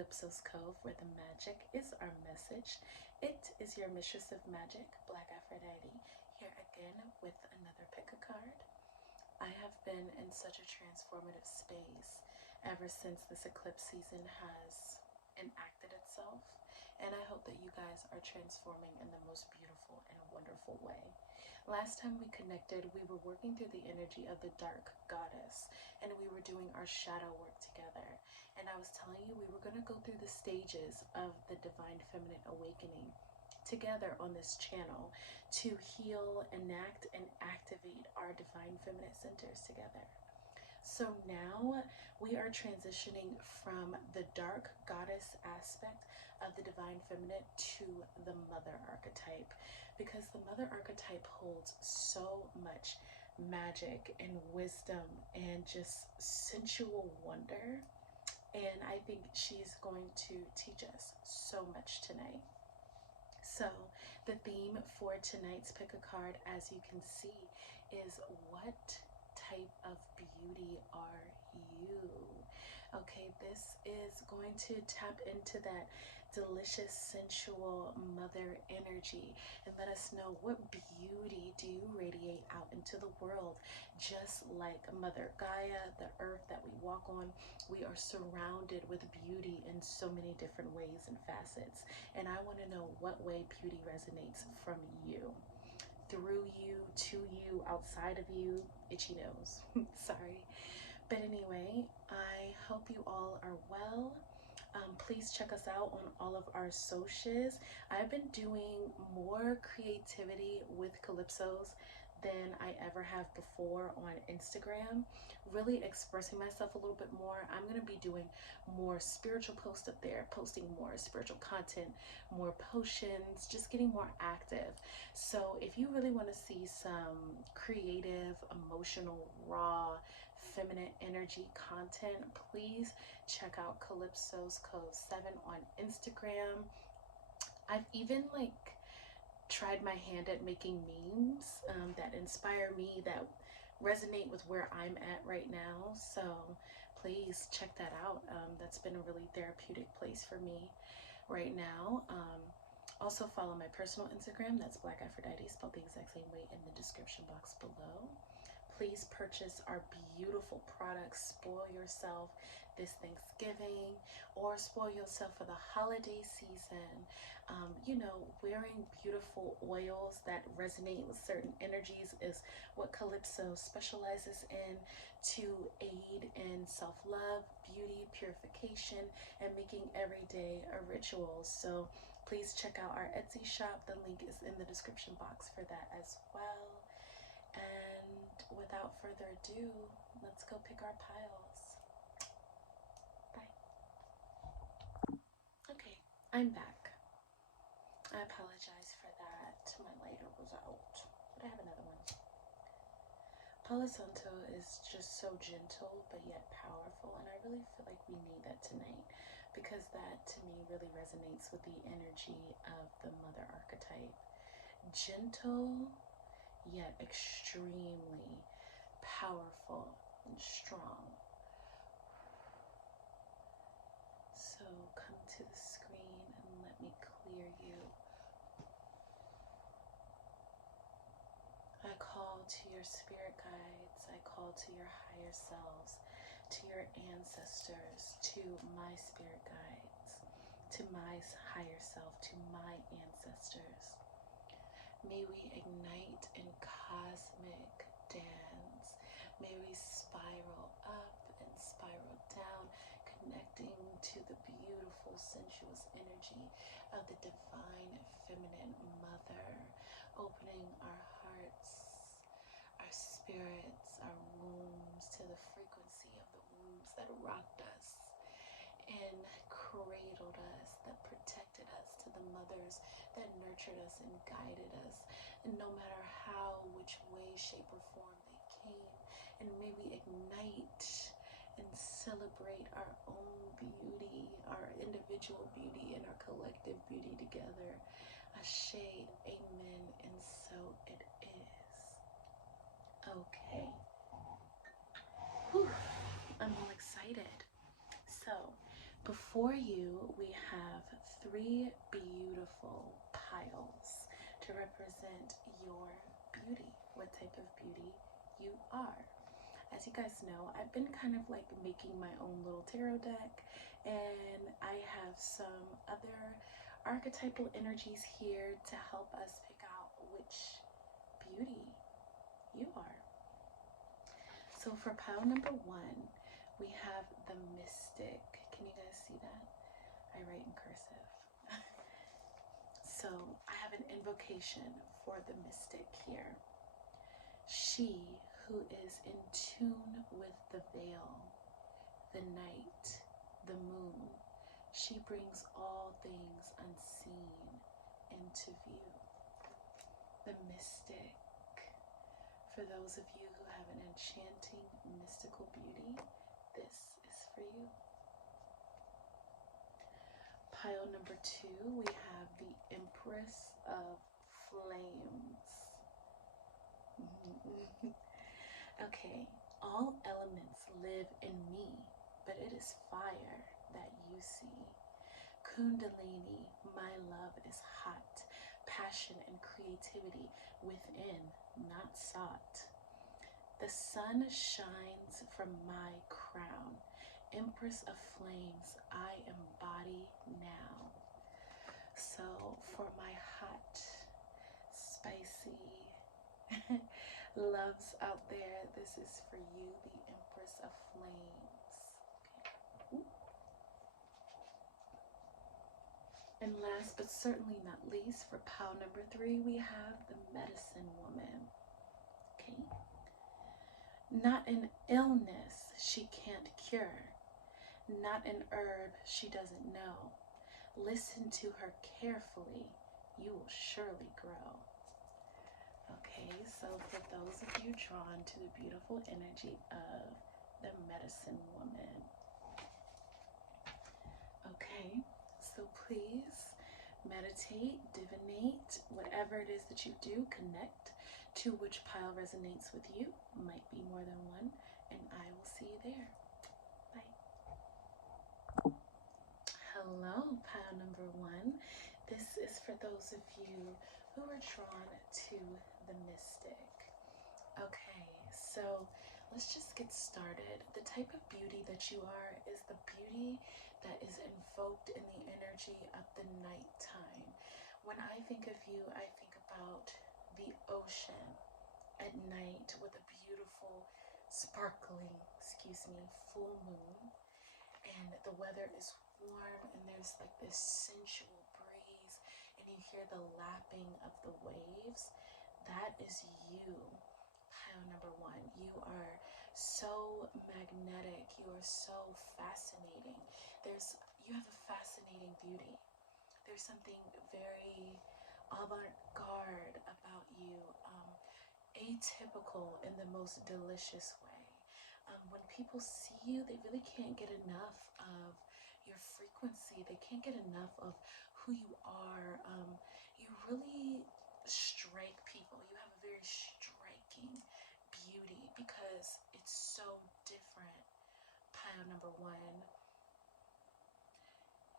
Calypso's Cove, where the magic is our message. It is your mistress of magic, BlkAfroditee, here again with another pick a card. I have been in such a transformative space ever since this eclipse season has enacted itself, and I hope that you guys are transforming in the most beautiful and wonderful way. Last time we connected, we were working through the energy of the dark goddess, and we were doing our shadow work together. And I was telling you we were going to go through the stages of the divine feminine awakening together on this channel to heal, enact, and activate our divine feminine centers together. So now we are transitioning from the dark goddess aspect of the divine feminine to the mother archetype, because the mother archetype holds so much magic and wisdom and just sensual wonder. And I think she's going to teach us so much tonight. So the theme for tonight's pick a card, as you can see, is what type of beauty are you? Okay, this is going to tap into that delicious, sensual mother energy and let us know what beauty do you radiate out into the world. Just like Mother Gaia, the earth that we walk on, we are surrounded with beauty in so many different ways and facets. And I want to know what way beauty resonates from you, through you, to you, outside of you, itchy nose. Sorry. But anyway, I hope you all are well. Please check us out on all of our socials. I've been doing more creativity with Calypsos than I ever have before on Instagram, really expressing myself a little bit more. I'm going to be doing more spiritual posts up there, posting more spiritual content, more potions, just getting more active. So if you really want to see some creative, emotional, raw, feminine energy content, please check out Calypso's Cove 7 on Instagram. I've even tried my hand at making memes that inspire me, that resonate with where I'm at right now. So please check that out. That's been a really therapeutic place for me right now. Also follow my personal Instagram, that's BlkAfroditee, spelled the exact same way, in the description box below. Please purchase our beautiful products. Spoil yourself this Thanksgiving, or spoil yourself for the holiday season. Wearing beautiful oils that resonate with certain energies is what Calypso specializes in, to aid in self-love, beauty, purification, and making every day a ritual. So please check out our Etsy shop. The link is in the description box for that as well. And without further ado, let's go pick our piles. Bye. Okay, I'm back. I apologize for that. My lighter was out, but I have another one. Palo Santo is just so gentle but yet powerful, and I really feel like we need that tonight, because that to me really resonates with the energy of the mother archetype. Gentle yet extremely powerful and strong. So come to the screen and let me clear you. I call to your spirit guides, I call to your higher selves, to your ancestors, to my spirit guides, to my higher self, to my ancestors. May we ignite in cosmic dance. May we spiral up and spiral down, connecting to the beautiful, sensuous energy of the divine feminine mother, opening our hearts, our spirits, our wombs to the frequency of the wombs that rocked us and cradled us, that protected us, to the mothers that nurtured us and guided us, and no matter how, which way, shape, or form they came. And may we ignite and celebrate our own beauty, our individual beauty, and our collective beauty together. Ashe, amen, and so it is. Okay. Whew. I'm all excited. So, before For you, we have 3 beautiful piles to represent your beauty, what type of beauty you are. As you guys know, I've been kind of like making my own little tarot deck, and I have some other archetypal energies here to help us pick out which beauty you are. So for pile number 1, we have the Mystic. Can you guys see that? I write in cursive. So I have an invocation for the Mystic here. She who is in tune with the veil, the night, the moon. She brings all things unseen into view. The Mystic. For those of you who have an enchanting, mystical beauty, this is for you. Pile number 2, we have the Empress of Flames. Okay, all elements live in me, but it is fire that you see. Kundalini, my love is hot, passion and creativity within, not sought. The sun shines from my crown. Empress of flames, I embody now. So for my hot, spicy loves out there, this is for you, the Empress of flames. Okay. And last but certainly not least, for pile number 3, we have the Medicine Woman. Okay. Not an illness she can't cure, not an herb she doesn't know. Listen to her carefully, you will surely grow. Okay, so for those of you drawn to the beautiful energy of the Medicine Woman. Okay, so please meditate, divinate, whatever it is that you do, connect to which pile resonates with you. Might be more than one, and I will see you there. Bye. Hello, pile number 1. This is for those of you who are drawn to the Mystic. Okay, so let's just get started. The type of beauty that you are is the beauty that is invoked in the energy of the nighttime. When I think of you, I think about the ocean at night with a beautiful, sparkling, full moon. And the weather is warm and there's like this sensual breeze and you hear the lapping of the waves. That is you. Pile number 1. You are so magnetic. You are so fascinating. You have a fascinating beauty. There's something very avant-garde about you, atypical in the most delicious way. When people see you, they really can't get enough of your frequency. They can't get enough of who you are. You really strike people. You have a very striking beauty because it's so different. Pile number 1.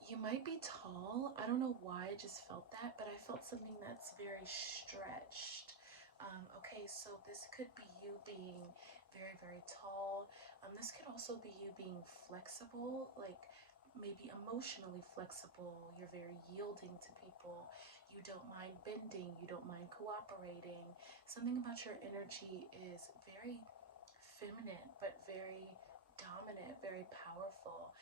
You might be tall. I don't know why I just felt that, but I felt something that's very stretched. Okay, so this could be you being very, very tall. This could also be you being flexible, like maybe emotionally flexible. You're very yielding to people. You don't mind bending. You don't mind cooperating. Something about your energy is very feminine, but very dominant, very powerful.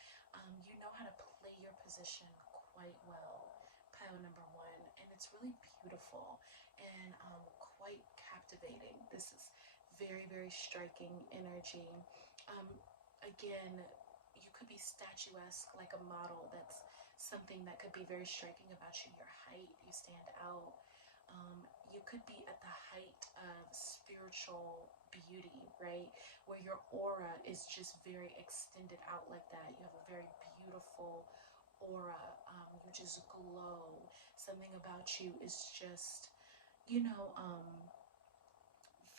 You know how to play your position quite well. Pile number 1, and it's really beautiful and quite captivating. This is very, very striking energy. Again, you could be statuesque, like a model. That's something that could be very striking about you. Your height, you stand out. You could be at the height of spiritual beauty, right? Where your aura is just very extended out like that. You have a very beautiful aura. You just glow. Something about you is just,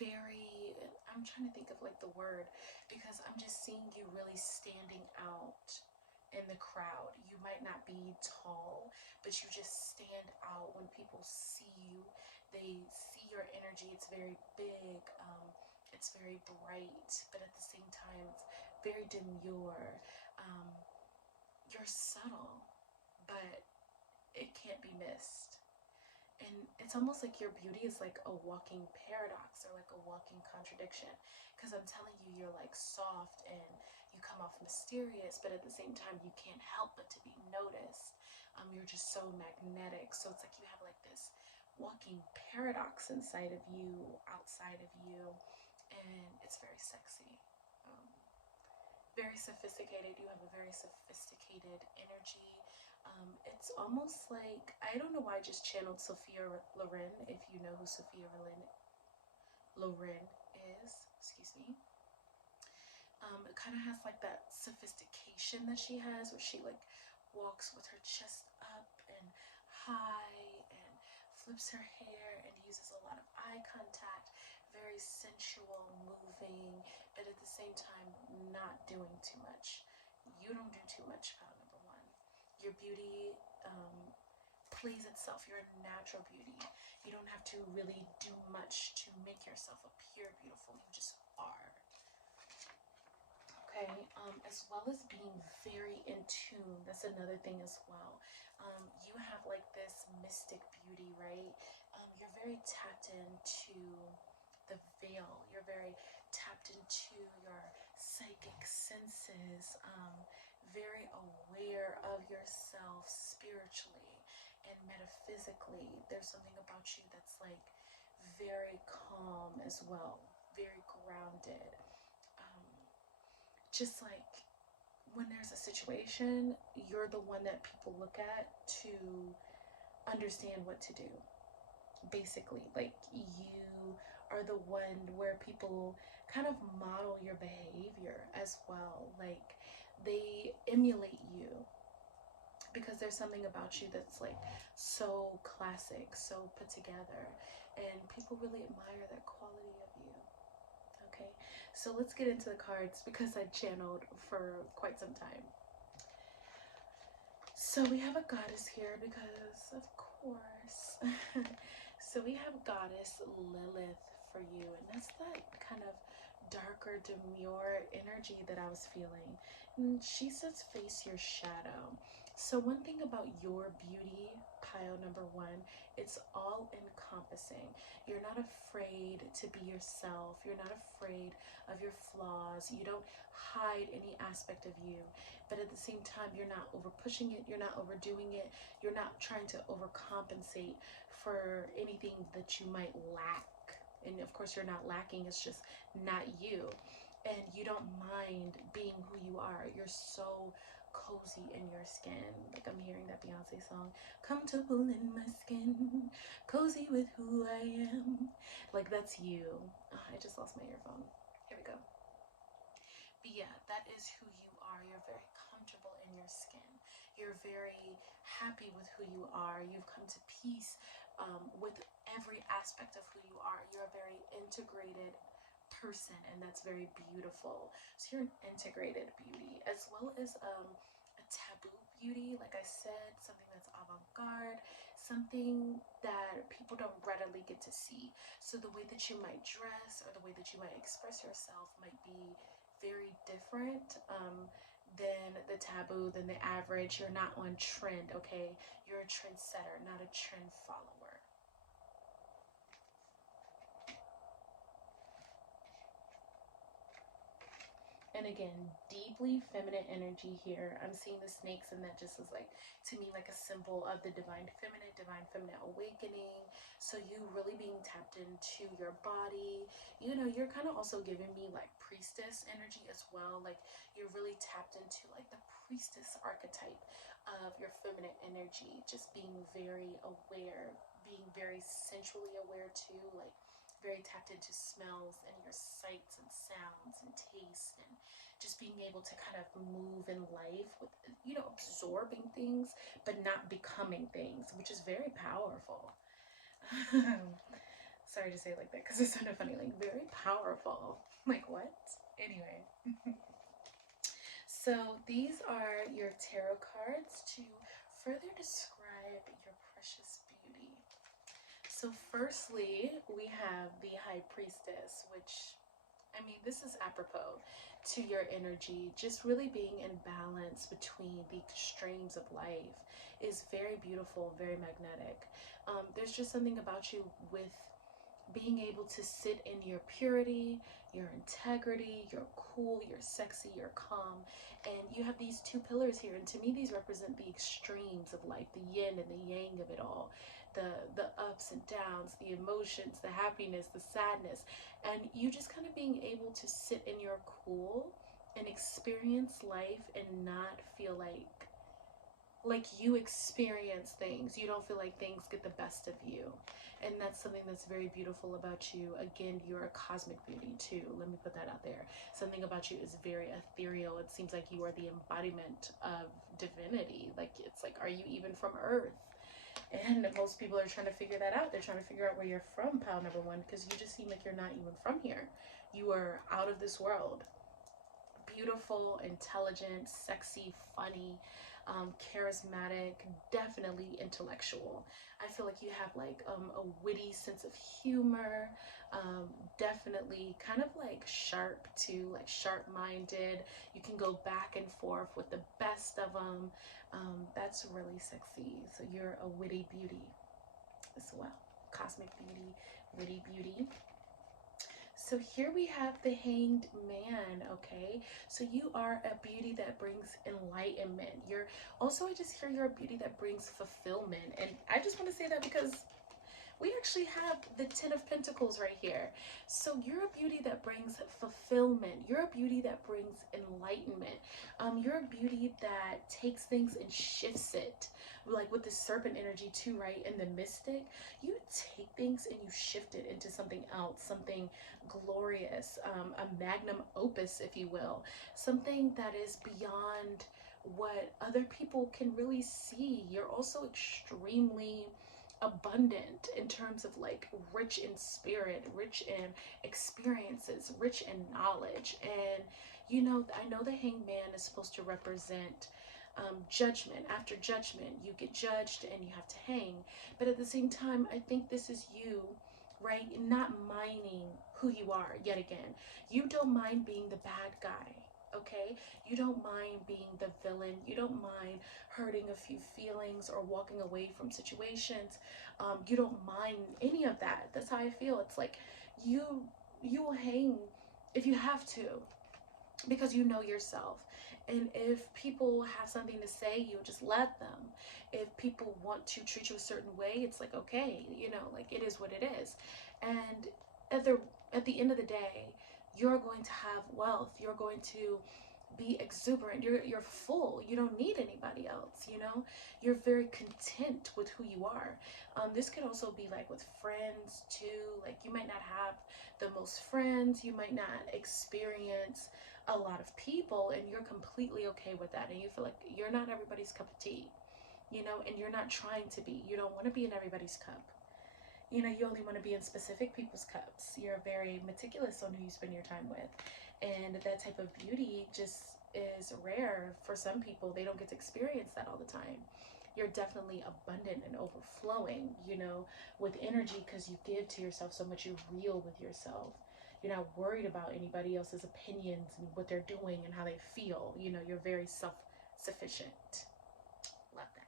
very, I'm trying to think of like the word, because I'm just seeing you really standing out in the crowd. You might not be tall, but you just stand out when people see you. They see your energy. It's very big. It's very bright, but at the same time, it's very demure. Um, you're subtle, but it can't be missed. And it's almost like your beauty is like a walking paradox or like a walking contradiction, because I'm telling you, you're like soft and you come off mysterious, but at the same time you can't help but to be noticed. You're just so magnetic, so it's like you have like this walking paradox inside of you, outside of you, and it's very sexy. um, very sophisticated. You have a very sophisticated energy. It's almost like, I don't know why I just channeled Sophia Loren, if you know who Sophia Loren is, excuse me. It kind of has like that sophistication that she has, where she like walks with her chest up and high and flips her hair and uses a lot of eye contact, very sensual, moving, but at the same time not doing too much. You don't do too much, pile number one. Your beauty plays itself. You're a natural beauty. You don't have to really do much to make yourself appear beautiful. You just are. Okay, as well as being very in tune. That's another thing as well. You have like this mystic beauty, right? You're very tapped into the veil. You're very tapped into your psychic senses, very aware of yourself spiritually and metaphysically. There's something about you that's like very calm as well, very grounded. Just like when there's a situation, you're the one that people look at to understand what to do. Basically, like you are the one where people kind of model your behavior as well. Like they emulate you because there's something about you that's like so classic, so put together, and people really admire that quality of you. Okay, so let's get into the cards because I channeled for quite some time. So we have a goddess here because, of course. So we have goddess Lilith for you, and that's that kind of darker, demure energy that I was feeling. And she says face your shadow. So one thing about your beauty, pile number one, it's all encompassing. You're not afraid to be yourself. You're not afraid of your flaws. You don't hide any aspect of you, but at the same time, you're not over pushing it. You're not overdoing it. You're not trying to overcompensate for anything that you might lack. And of course, you're not lacking. It's just not you. And you don't mind being who you are. You're so cozy in your skin. Like I'm hearing that Beyonce song, comfortable in my skin, cozy with who I am. Like that's you. Oh, I just lost my earphone. Here we go. But yeah, that is who you are. You're very comfortable in your skin. You're very happy with who you are. You've come to peace with every aspect of who you are. You're a very integrated person, and that's very beautiful. So you're an integrated beauty, as well as a taboo beauty. Like I said, something that's avant-garde, something that people don't readily get to see. So the way that you might dress or the way that you might express yourself might be very different than the taboo, than the average. You're not on trend, okay? You're a trendsetter, not a trend follower. And again, deeply feminine energy here. I'm seeing the snakes, and that just is like, to me, like a symbol of the divine feminine awakening. So you really being tapped into your body. You know, you're kind of also giving me like priestess energy as well. Like you're really tapped into like the priestess archetype of your feminine energy. Just being very aware, being very sensually aware too. Like very tapped into smells and your sights and sounds and taste, and just being able to kind of move in life with, you know, absorbing things but not becoming things, which is very powerful. Sorry to say it like that because it sounded funny, like very powerful. Like what? Anyway. So these are your tarot cards to further describe your precious beauty. So firstly, we have the High Priestess, which, I mean, this is apropos to your energy. Just really being in balance between the extremes of life is very beautiful, very magnetic. There's just something about you with being able to sit in your purity, your integrity, you're cool, you're sexy, you're calm, and you have these two pillars here. And to me, these represent the extremes of life, the yin and the yang of it all, the ups and downs, the emotions, the happiness, the sadness, and you just kind of being able to sit in your cool and experience life and not feel like you experience things. You don't feel like things get the best of you. And that's something that's very beautiful about you. Again, you're a cosmic beauty too. Let me put that out there. Something about you is very ethereal. It seems like you are the embodiment of divinity. Like, it's like, are you even from Earth? And most people are trying to figure that out. They're trying to figure out where you're from, pal number one, because you just seem like you're not even from here. You are out of this world. Beautiful, intelligent, sexy, funny, charismatic, definitely intellectual. I feel like you have like a witty sense of humor, definitely kind of like sharp too, like sharp-minded. You can go back and forth with the best of them. That's really sexy. So you're a witty beauty as well. Cosmic beauty, witty beauty. So here we have the Hanged Man, okay? So you are a beauty that brings enlightenment. You're also, I just hear you're a beauty that brings fulfillment. And I just want to say that because we actually have the Ten of Pentacles right here. So you're a beauty that brings fulfillment. You're a beauty that brings enlightenment. You're a beauty that takes things and shifts it. Like with the serpent energy too, right? And the mystic, you take things and you shift it into something else, something glorious, a magnum opus, if you will, something that is beyond what other people can really see. You're also extremely abundant in terms of like rich in spirit, rich in experiences, rich in knowledge. And you know, I know the Hanged Man is supposed to represent judgment. After judgment, you get judged and you have to hang. But at the same time, I think this is you, right? Not minding who you are yet again. You don't mind being the bad guy. Okay, you don't mind being the villain. You don't mind hurting a few feelings or walking away from situations. You don't mind any of that. That's how I feel. It's like you will hang if you have to, because you know yourself. And if people have something to say, you just let them. If people want to treat you a certain way, it's like, okay, you know, like it is what it is. And at the end of the day, you're going to have wealth. You're going to be exuberant. You're full. You don't need anybody else, you know? You're very content with who you are. This could also be like with friends too. Like you might not have the most friends. You might not experience a lot of people, and you're completely okay with that. And you feel like you're not everybody's cup of tea, you know, and you're not trying to be. You don't want to be in everybody's cup. You know, you only want to be in specific people's cups. You're very meticulous on who you spend your time with. And that type of beauty just is rare for some people. They don't get to experience that all the time. You're definitely abundant and overflowing, you know, with energy, because you give to yourself so much. You're real with yourself. You're not worried about anybody else's opinions and what they're doing and how they feel. You know, you're very self-sufficient. Love that.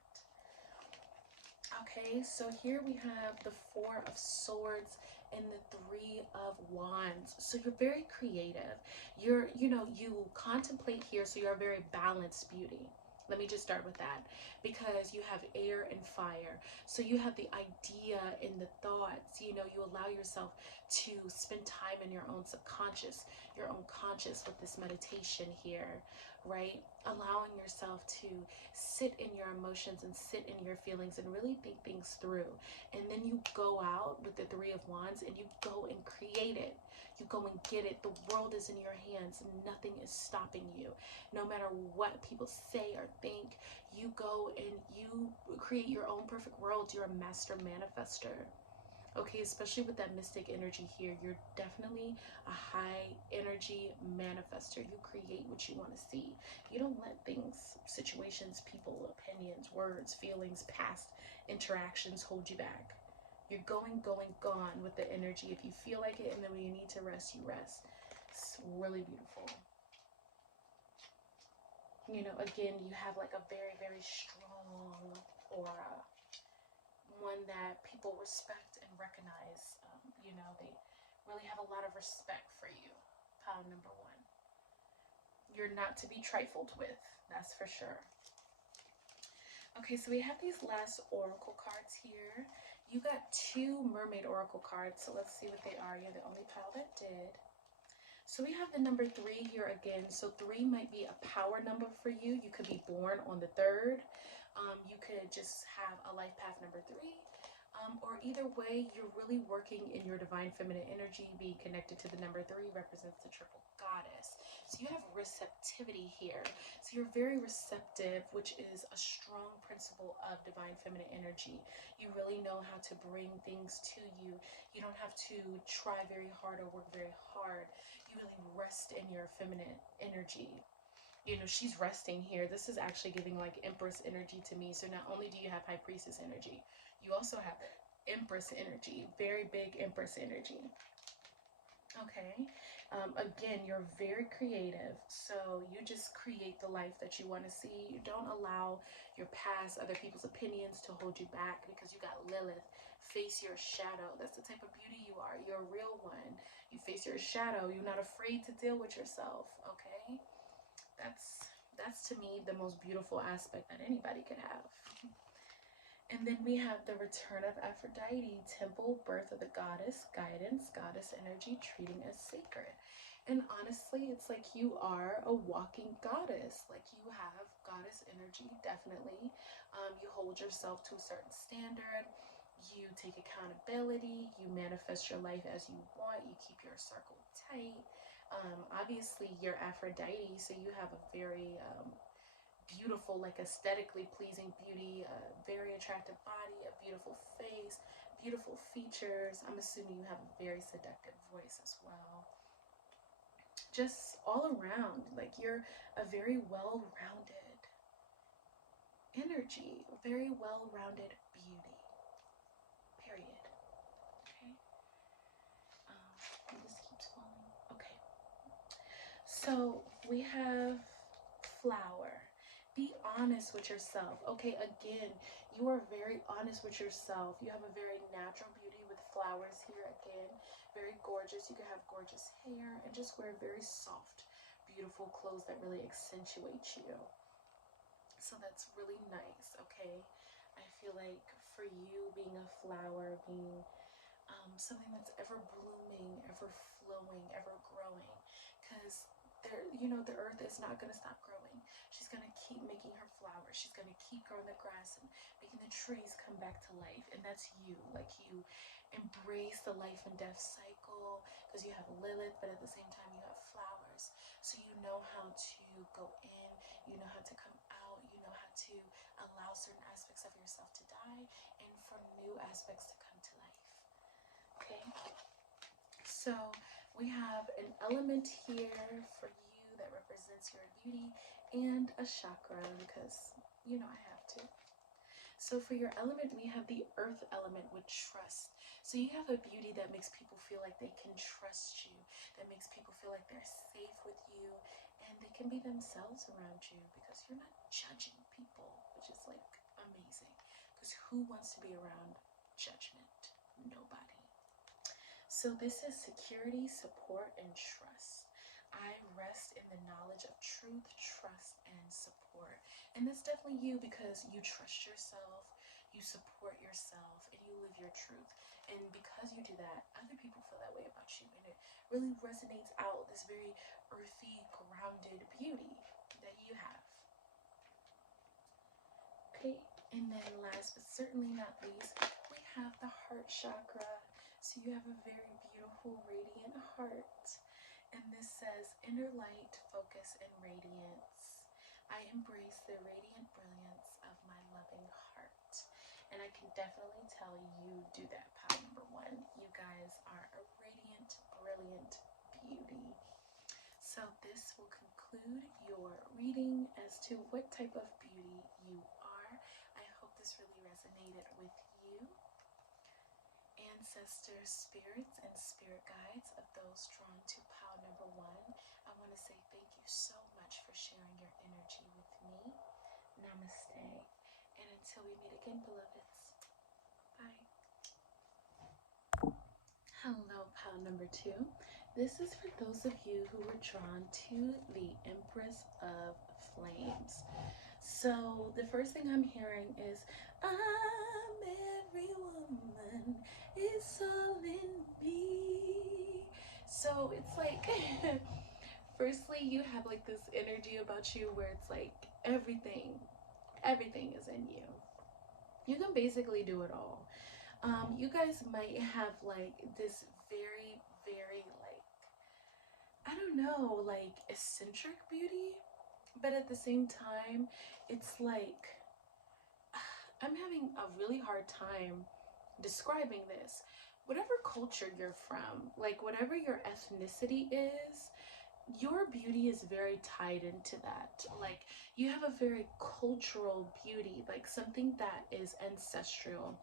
Okay, so here we have the Four of Swords and the Three of Wands. So you're very creative. You're, you know, you contemplate here, so you're a very balanced beauty. Let me just start with that, because you have air and fire. So you have the idea and the thoughts, you know, you allow yourself to spend time in your own subconscious, your own conscious with this meditation here, right? Allowing yourself to sit in your emotions and sit in your feelings and really think things through. And then you go out with the Three of Wands and you go and create it. You go and get it. The world is in your hands. Nothing is stopping you. No matter what people say or think, you go and you create your own perfect world. You're a master manifester. Okay, especially with that mystic energy here, you're definitely a high energy manifester. You create what you want to see. You don't let things, situations, people, opinions, words, feelings, past interactions hold you back. You're going, gone with the energy. If you feel like it, and then when you need to rest, you rest. It's really beautiful. You know, again, you have like a very, very strong aura, one that people respect and recognize. You know, they really have a lot of respect for you. Pile number one. You're not to be trifled with, that's for sure. Okay, so we have these last oracle cards here. You got 2 mermaid oracle cards, so let's see what they are. You're the only pile that did. So we have the number 3 here again. So 3 might be a power number for you. You could be born on the 3rd. You could just have a life path number 3. Or either way, you're really working in your divine feminine energy. Being connected to the number 3 represents the triple goddess. So you have receptivity here. So you're very receptive, which is a strong principle of divine feminine energy. You really know how to bring things to you. You don't have to try very hard or work very hard. You really rest in your feminine energy. You know, she's resting here. This is actually giving like Empress energy to me. So not only do you have High Priestess energy, you also have Empress energy. Very big Empress energy. Okay. Again, you're very creative. So you just create the life that you want to see. You don't allow your past, other people's opinions to hold you back, because you got Lilith. Face your shadow. That's the type of beauty you are. You're a real one. You face your shadow. You're not afraid to deal with yourself. Okay. That's to me the most beautiful aspect that anybody could have. And then we have the return of Aphrodite, temple, birth of the goddess, guidance, goddess energy, treating as sacred. And honestly, it's like you are a walking goddess. Like you have goddess energy, definitely. You hold yourself to a certain standard. You take accountability. You manifest your life as you want. You keep your circle tight. Obviously, you're Aphrodite, so you have a very beautiful, like aesthetically pleasing beauty, a very attractive body, a beautiful face, beautiful features. I'm assuming you have a very seductive voice as well. Just all around, like you're a very well-rounded energy, a very well-rounded beauty. Period. Okay. This keeps falling. Okay. So we have flower. Be honest with yourself. Okay, again, you are very honest with yourself. You have a very natural beauty with flowers here again. Very gorgeous. You can have gorgeous hair and just wear very soft, beautiful clothes that really accentuate you. So that's really nice, okay? I feel like for you, being a flower, being something that's ever blooming, ever flowing, ever growing, because there, you know, the earth is not going to stop growing. She's going to keep making her flowers. She's going to keep growing the grass and making the trees come back to life. And that's you. Like you embrace the life and death cycle because you have Lilith, but at the same time you have flowers. So you know how to go in, you know how to come out, you know how to allow certain aspects of yourself to die and for new aspects to come to life. Okay, so we have an element here for you that represents your beauty and a chakra because, you know, I have to. So for your element, we have the earth element with trust. So you have a beauty that makes people feel like they can trust you, that makes people feel like they're safe with you, and they can be themselves around you because you're not judging people, which is like amazing. Because who wants to be around judgment? Nobody. So this is security, support, and trust. I rest in the knowledge of truth, trust, and support. And that's definitely you because you trust yourself, you support yourself, and you live your truth. And because you do that, other people feel that way about you. And it really resonates out this very earthy, grounded beauty that you have. Okay, and then last but certainly not least, we have the heart chakra. So you have a very beautiful, radiant heart. And this says, inner light, focus, and radiance. I embrace the radiant brilliance of my loving heart. And I can definitely tell you do that, pile number one. You guys are a radiant, brilliant beauty. So this will conclude your reading as to what type of beauty you are. I hope this really resonated with you. Ancestors, spirits, and spirit guides of those drawn to pile number one, I want to say thank you so much for sharing your energy with me. Namaste. And until we meet again, beloveds, bye. Hello, pile number two. This is for those of you who were drawn to the Empress of Flames. So the first thing I'm hearing is, I'm every woman, it's all in me. So it's like, firstly, you have like this energy about you where it's like everything is in you. You can basically do it all. You guys might have like this very, very like, I don't know, like eccentric beauty, but at the same time, it's like, I'm having a really hard time describing this. Whatever culture you're from, like whatever your ethnicity is, your beauty is very tied into that. Like you have a very cultural beauty, like something that is ancestral.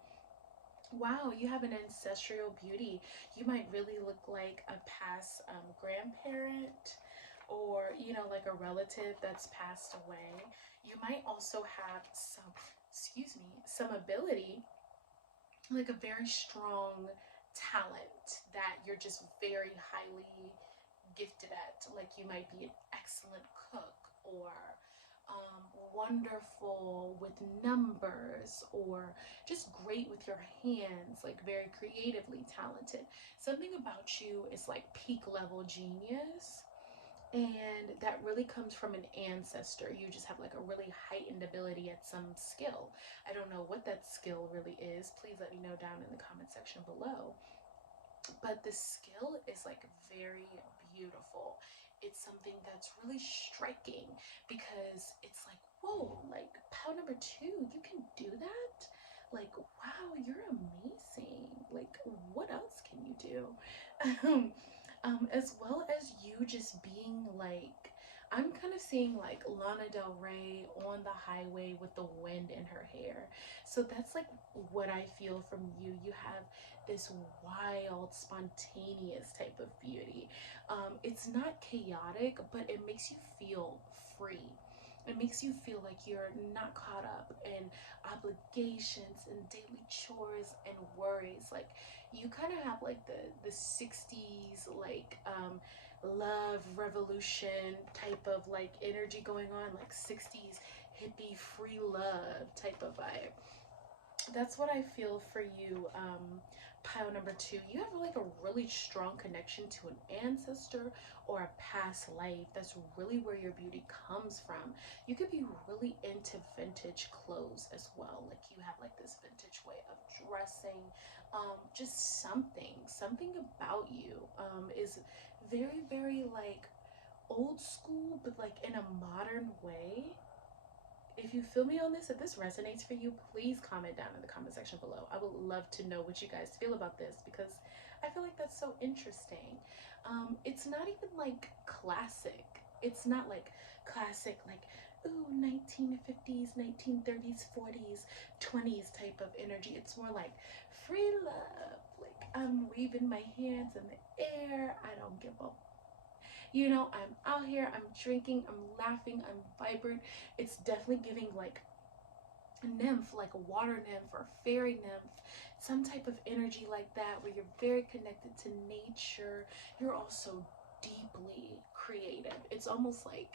Wow, you have an ancestral beauty. You might really look like a past grandparent, or you know, like a relative that's passed away. You might also have some, excuse me, some ability, like a very strong talent that you're just very highly gifted at. Like you might be an excellent cook, or wonderful with numbers, or just great with your hands, like very creatively talented. Something about you is like peak level genius, and that really comes from an ancestor. You just have like a really heightened ability at some skill. I don't know what that skill really is. Please let me know down in the comment section below. But the skill is like very beautiful. It's something that's really striking, because it's like, whoa, like pile number two, you can do that? Like, wow, you're amazing. Like, what else can you do? As well as you just being like, I'm kind of seeing like Lana Del Rey on the highway with the wind in her hair. So that's like what I feel from you. You have this wild, spontaneous type of beauty. It's not chaotic, but it makes you feel free. It makes you feel like you're not caught up in obligations and daily chores and worries. Like you kind of have like the 60s like love revolution type of like energy going on, like 60s hippie free love type of vibe. That's what I feel for you, pile number two. You have like a really strong connection to an ancestor or a past life. That's really where your beauty comes from. You could be really into vintage clothes as well. Like you have like this vintage way of dressing. Just something about you is very, very like old school, but like in a modern way. If you feel me on this, if this resonates for you, please comment down in the comment section below. I would love to know what you guys feel about this, because I feel like that's so interesting. It's not even like classic. It's not like classic, like, ooh, 1950s, 1930s, 40s, 20s type of energy. It's more like free love. Like I'm waving my hands in the air. I don't give a, you know, I'm out here, I'm drinking, I'm laughing, I'm vibrant. It's definitely giving like a nymph, like a water nymph or fairy nymph, some type of energy like that, where you're very connected to nature. You're also deeply creative. It's almost like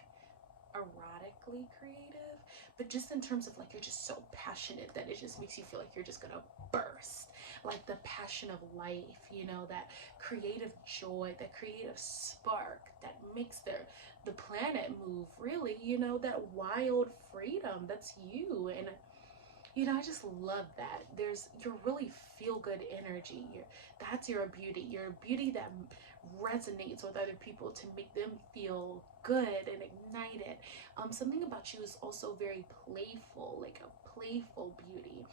erotically creative, but just in terms of like you're just so passionate that it just makes you feel like you're just gonna burst. Like the passion of life, you know, that creative joy, that creative spark that makes the planet move, really, you know, that wild freedom, that's you. And you know, I just love that. You're really feel good energy. That's your beauty. Your beauty that resonates with other people to make them feel good and ignited. Something about you is also very playful, like a playful beauty.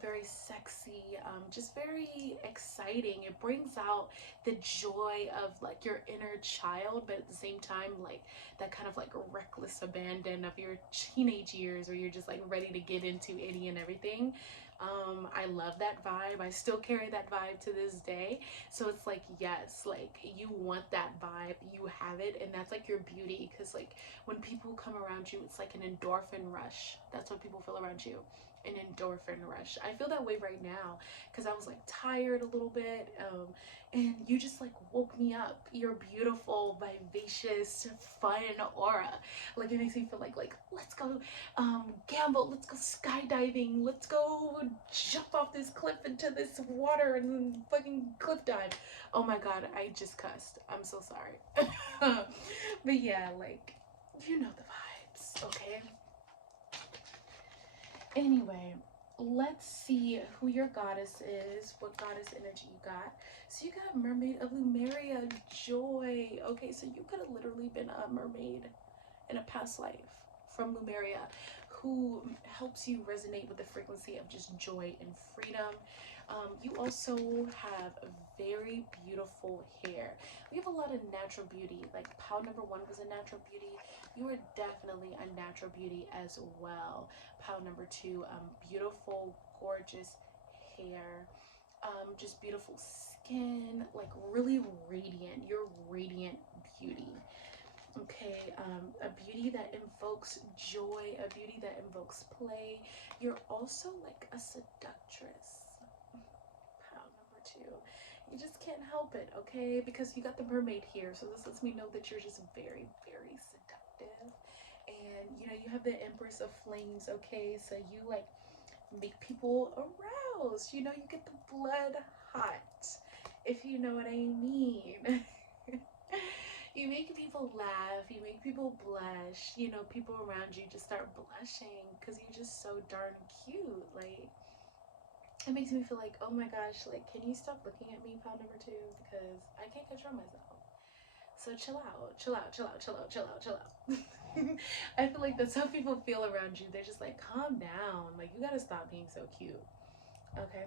very sexy, just very exciting. It brings out the joy of like your inner child, but at the same time, like that kind of like reckless abandon of your teenage years where you're just like ready to get into any and everything. I love that vibe. I still carry that vibe to this day. So it's like, yes, like you want that vibe, you have it, and that's like your beauty. Because like when people come around you, it's like an endorphin rush. That's what people feel around you, an endorphin rush. I feel that way right now because I was like tired a little bit, and you just like woke me up. Your beautiful, vivacious, fun aura. Like it makes me feel like let's go gamble, let's go skydiving, let's go jump off this cliff into this water and fucking cliff dive. Oh my god, I just cussed. I'm so sorry. But yeah, like you know the vibes, okay? Anyway, let's see who your goddess is, what goddess energy you got. So you got Mermaid of Lumeria, joy. Okay, so you could have literally been a mermaid in a past life from Lumeria, who helps you resonate with the frequency of just joy and freedom. You also have very beautiful hair. We have a lot of natural beauty. Like pile number 1 was a natural beauty. You are definitely a natural beauty as well. Pile number 2, beautiful, gorgeous hair. Just beautiful skin, like really radiant. You're radiant beauty. Okay, a beauty that invokes joy, a beauty that invokes play. You're also like a seductress. Pile number 2. You just can't help it, okay? Because you got the mermaid here, so this lets me know that you're just very, very seductive. And you know, you have the Empress of Flames, okay? So you like make people aroused. You know, you get the blood hot, if you know what I mean. You make people laugh, you make people blush, you know, people around you just start blushing because you're just so darn cute. Like, it makes me feel like, oh my gosh, like, can you stop looking at me, pal number 2? Because I can't control myself. So chill out, chill out, chill out, chill out, chill out, chill out. I feel like that's how people feel around you. They're just like, calm down. Like, you gotta stop being so cute. Okay?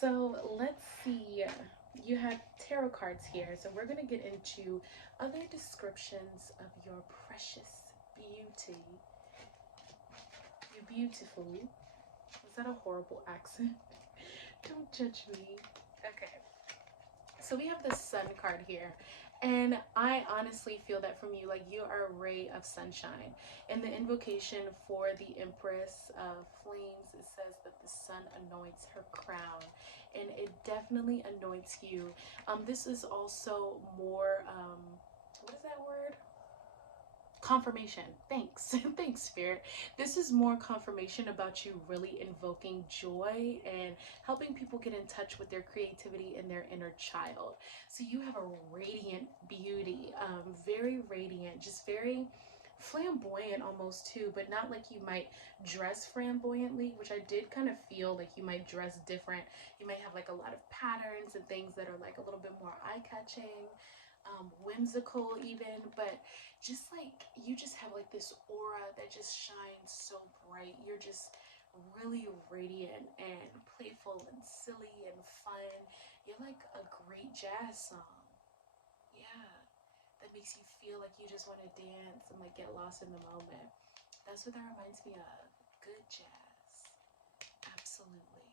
So let's see. You have tarot cards here. So we're going to get into other descriptions of your precious beauty. You're beautiful. Was that a horrible accent? Don't judge me. Okay. So we have the Sun card here. And I honestly feel that from you, like you are a ray of sunshine. In the invocation for the Empress of Flames, it says that the sun anoints her crown. And it definitely anoints you. This is also more, what is that word? Confirmation. Thanks. Thanks, Spirit. This is more confirmation about you really invoking joy and helping people get in touch with their creativity and their inner child. So you have a radiant beauty, very radiant, just very flamboyant almost too, but not like you might dress flamboyantly, which I did kind of feel like you might dress different. You might have like a lot of patterns and things that are like a little bit more eye-catching, whimsical even, but just like you just have like this aura that just shines so bright. You're just really radiant and playful and silly and fun. You're like a great jazz song. Yeah, that makes you feel like you just want to dance and like get lost in the moment. That's what that reminds me of. Good jazz. Absolutely.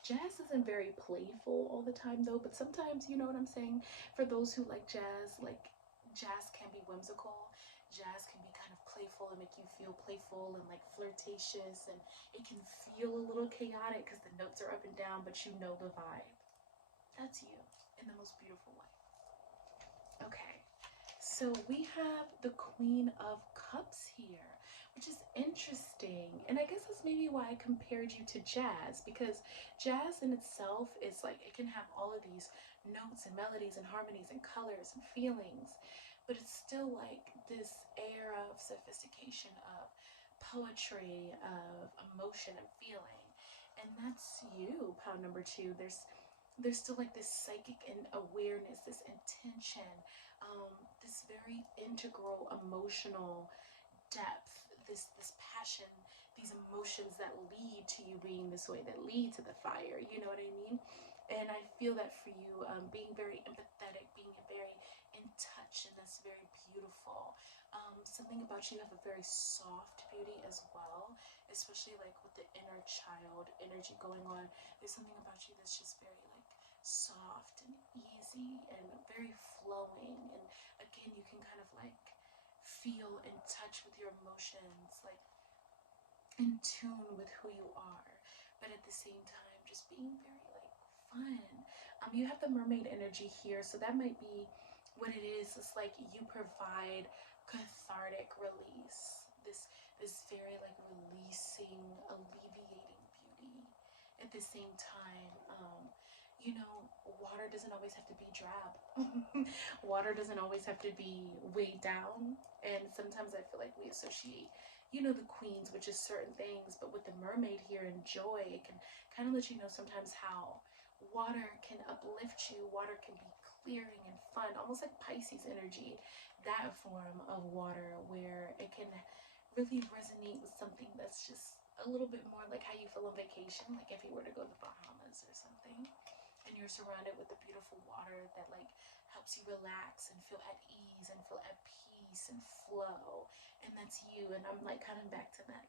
Jazz isn't very playful all the time though, but sometimes, you know what I'm saying? For those who like jazz can be whimsical. Jazz can be kind of playful and make you feel playful and like flirtatious, and it can feel a little chaotic because the notes are up and down, but you know the vibe. That's you in the most beautiful way. Okay, so we have the Queen of Cups here, which is interesting. And I guess that's maybe why I compared you to jazz, because jazz in itself is like, it can have all of these notes and melodies and harmonies and colors and feelings, but it's still like this air of sophistication, of poetry, of emotion and feeling. And that's you, pound number 2. There's still like this psychic and awareness, this intention, this very integral emotional depth, this passion these emotions that lead to you being this way, that lead to the fire, you know what I mean? And I feel that for you, being very empathetic, being very in touch, and that's very beautiful. Something about you have a very soft beauty as well, especially like with the inner child energy going on. There's something about you that's just very like soft and easy and very flowing. And again, you can kind of like feel in touch with your emotions, like in tune with who you are, but at the same time, just being very like fun. You have the mermaid energy here, so that might be what it is. It's like you provide cathartic release. This very like releasing, alleviating beauty. At the same time, you know, water doesn't always have to be drab. Water doesn't always have to be weighed down. And sometimes I feel like we associate, you know, the queens, which is certain things, but with the mermaid here and joy, it can kind of let you know sometimes how water can uplift you. Water can be clearing and fun, almost like Pisces energy, that form of water where it can really resonate with something that's just a little bit more like how you feel on vacation, like if you were to go to the Bahamas or something, and you're surrounded with the beautiful water that like helps you relax and feel at ease and feel at peace and flow, and that's you. And I'm like kind of back to that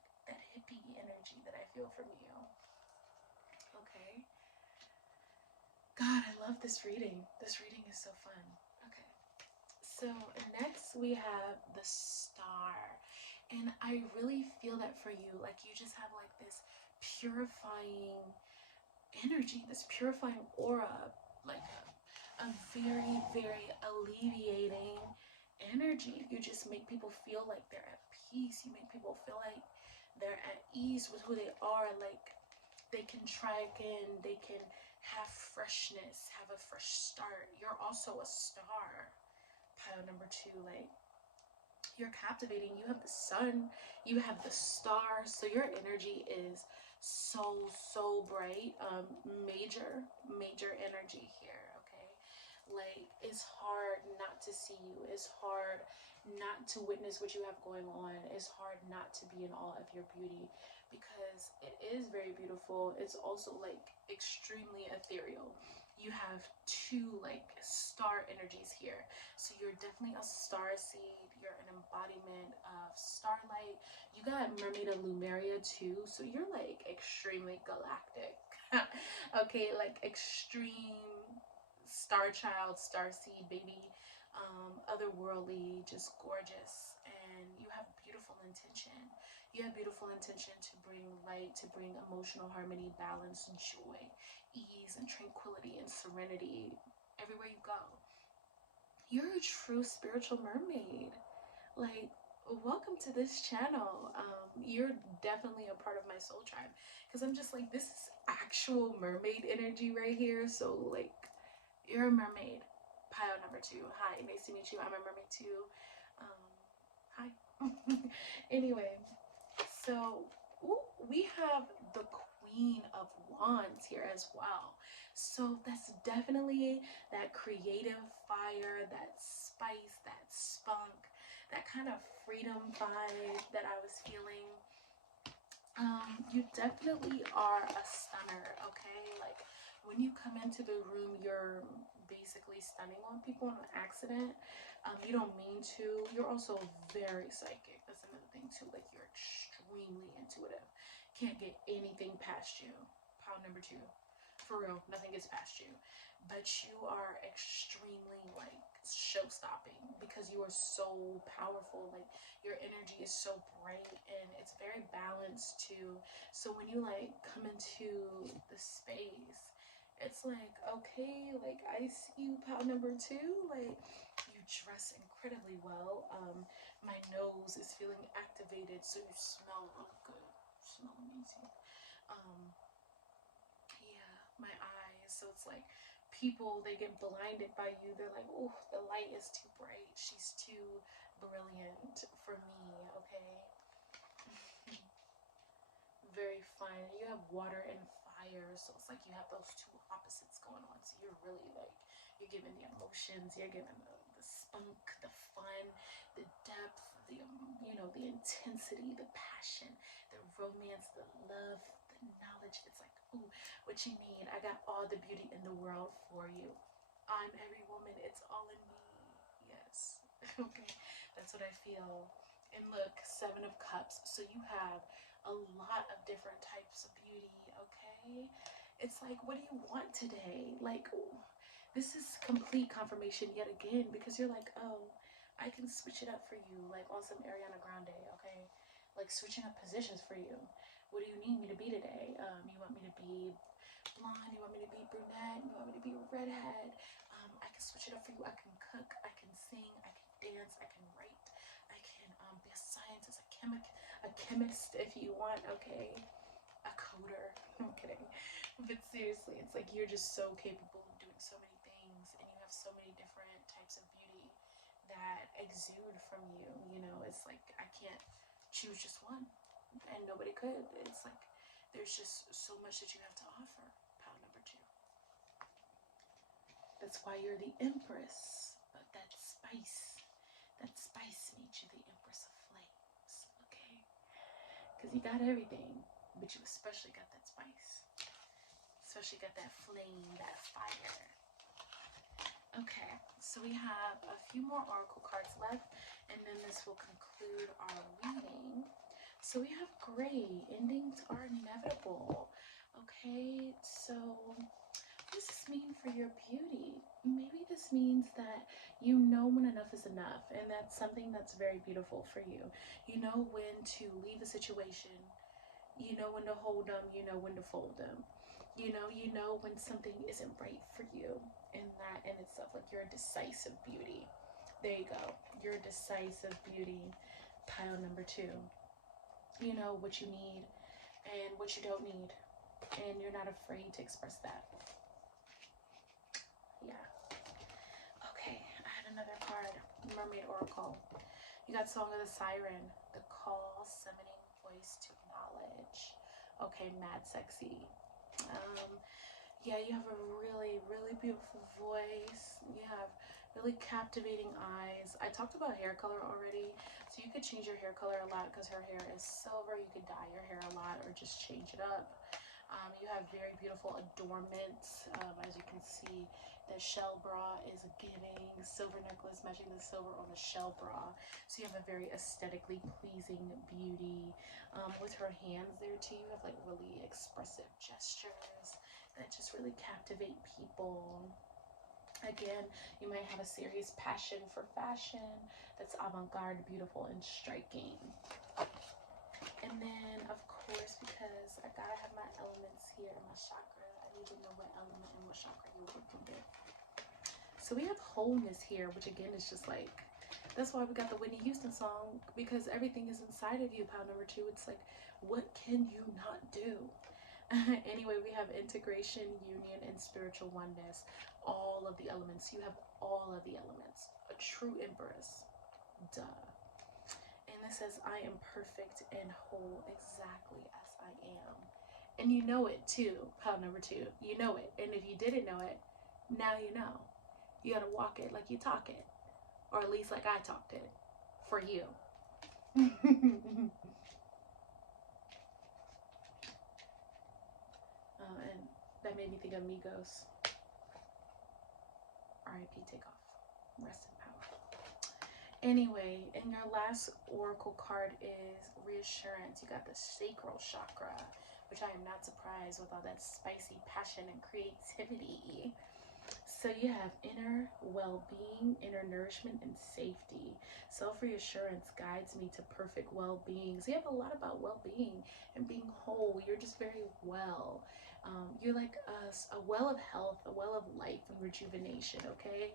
hippie energy that I feel from you. Okay. God, I love this reading. This reading is so fun. Okay. So next we have the star. And I really feel that for you, like you just have like this purifying energy, this purifying aura, like a very, very alleviating energy. You just make people feel like they're at peace. You make people feel like they're at ease with who they are. Like they can try again, they can have freshness, have a fresh start. You're also a star. Pile number 2, like you're captivating. You have the sun, you have the stars, so your energy is so bright. Major energy here. Okay, like it's hard not to see you, it's hard not to witness what you have going on, it's hard not to be in awe of your beauty, because it is very beautiful. It's also like extremely ethereal. You have 2 like star energies here, so you're definitely a star seed. You're an embodiment of starlight. You got Mermaid of Lumeria too, so you're like extremely galactic. Okay, like extreme star child, star seed, baby, otherworldly, just gorgeous. And you have beautiful intention. You have beautiful intention to bring light, to bring emotional harmony, balance, joy, ease, and tranquility and serenity everywhere you go. You're a true spiritual mermaid. Like, welcome to this channel. You're definitely a part of my soul tribe, because I'm just like, this is actual mermaid energy right here. So like, you're a mermaid. Pile number 2. Hi, nice to meet you. I'm a mermaid too. Hi. Anyway, so we have the Queen of Wands here as well. So that's definitely that creative fire, that spice, that spunk, that kind of freedom vibe that I was feeling. You definitely are a stunner, okay? Like when you come into the room, you're basically stunning on people on accident. You don't mean to. You're also very psychic. That's another thing too. Like you're extremely intuitive. Can't get anything past you. Pile number 2. For real, nothing gets past you. But you are extremely like show-stopping, because you are so powerful. Like your energy is so bright and it's very balanced too. So when you like come into the space, it's like, okay, like I see you, pal number 2. Like you dress incredibly well. My nose is feeling activated, so you smell really good. You smell amazing. Yeah, my eyes. So it's like people, they get blinded by you. They're like, oh, the light is too bright. She's too brilliant for me. Okay. Very fun. You have water and fire, so it's like you have those 2 opposites going on. So you're really like, you're giving the emotions, you're giving the spunk, the fun, the depth, the, the intensity, the passion, the romance, the love, the knowledge. It's like, ooh, what you need. I got all the beauty in the world for you. I'm every woman. It's all in me. Yes. Okay. That's what I feel. And look, 7 of Cups. So you have a lot of different types of beauty. Okay. It's like, what do you want today? Like, ooh, this is complete confirmation yet again, because you're like, oh, I can switch it up for you, like on some Ariana Grande, okay? Like switching up positions for you. What do you need me to be today? You want me to be blonde? You want me to be brunette? You want me to be a redhead? I can switch it up for you. I can cook. I can sing. I can dance. I can write. I can be a scientist, a chemist if you want, okay? A coder. I'm kidding. But seriously, it's like you're just so capable of doing so many things, and you have so many different types of beauty that exude from you. It's like I can't choose just one, and nobody could. It's like there's just so much that you have to offer. Pile number 2. That's why you're the Empress. But that spice made you the Empress of Flames, okay? Because you got everything, but you especially got that spice. Especially got that flame, that fire. Okay, so we have a few more oracle cards left, and then this will conclude our reading. So we have gray. Endings are inevitable. Okay, so what does this mean for your beauty? Maybe this means that you know when enough is enough, and that's something that's very beautiful for you. You know when to leave a situation. You know when to hold them. You know when to fold them. You know when something isn't right for you, and that in itself, like you're a decisive beauty. There you go. You're a decisive beauty. Pile number 2. You know what you need and what you don't need, and you're not afraid to express that. Yeah. Okay, I had another card. Mermaid Oracle. You got Song of the Siren. The call, summoning voice to acknowledge. Okay, mad sexy. Yeah, you have a really, really beautiful voice. You have really captivating eyes. I talked about hair color already, so you could change your hair color a lot because her hair is silver. You could dye your hair a lot or just change it up. You have very beautiful adornments. As you can see, the shell bra is giving silver necklace matching the silver on the shell bra. So you have a very aesthetically pleasing beauty. With her hands there too, you have like really expressive gestures that just really captivate people. Again, you might have a serious passion for fashion that's avant-garde, beautiful, and striking. And then, of course, because I gotta have my elements here in my chakra, I need to know what element and what chakra you're working with. So we have wholeness here, which again is just like, that's why we got the Whitney Houston song, because everything is inside of you. Pile number 2, it's like, what can you not do? Anyway, we have integration, union, and spiritual oneness. All of the elements. You have all of the elements. A true Empress. Duh. And this says, I am perfect and whole exactly as I am. And you know it too, pile number 2. You know it. And if you didn't know it, now you know. You gotta walk it like you talk it. Or at least like I talked it. For you. And that made me think of Migos. R.I.P. Takeoff. Rest in power. Anyway, and your last oracle card is reassurance. You got the sacral chakra, which I am not surprised with all that spicy passion and creativity. So you have inner well-being, inner nourishment, and safety. Self-reassurance guides me to perfect well-being. So you have a lot about well-being and being whole. You're just very well. You're like a well of health, a well of life and rejuvenation, okay?